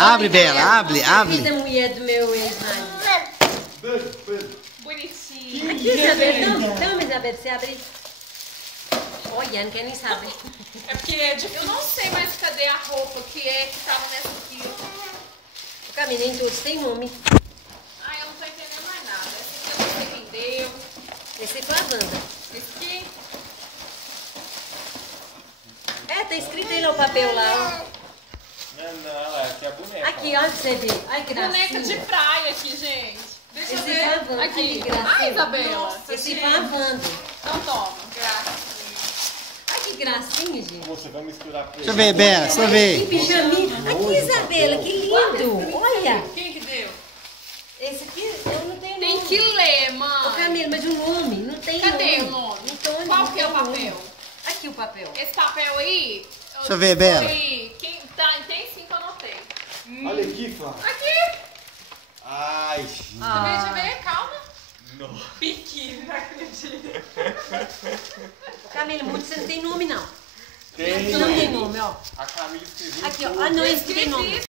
Abre, Bela, abre, abre. Vida mulher do meu ex-marido. Bonitinho. Aqui, Isabel. Não, Isabel, você abre. Olha, não quer nem saber. É porque é difícil. Eu não sei mais cadê a roupa que tava nessa aqui. O caminho nem todos tem nome. Ai, eu não tô entendendo mais nada. Esse aqui eu não sei quem deu. Esse foi a Wanda. Esse aqui. É, tá escrito aí no papel lá, ó. Não, aqui é a boneca. Aqui, olha pra você ver. Ai, que gracinha. Boneca de praia aqui, gente. Deixa eu Esse ver. foi a Wanda. Aqui. Ai, que gracinha. Ai, Isabela. Nossa, esse foi a Wanda. Então toma. Graças. Ai, que gracinha, gente. Você vai misturar com Deixa eu ver, Bela, deixa eu Que ver. pijaminha. Aqui, Isabela, que lindo. Olha. Quem que deu? Esse aqui eu não tenho Tem nome. que ler, Ô, mãe. Camila, mas o nome? Não tem Cadê nome. o nome? Não tem nome. Qual não que é tem o nome. papel? Aqui o papel. Esse papel aí. Deixa eu ver, Bela. Foi... Tem sim que eu anotei. Olha aqui, Flávio. Aqui. Ai, gente. Deixa eu ver, calma. Não. Biquíni, não acredito. Camila, muito você não tem nome, não. Tem. Não tem nome, ó. A Camila escreveu. Aqui, ó. Ah, não, esse que tem nome. Escrevi.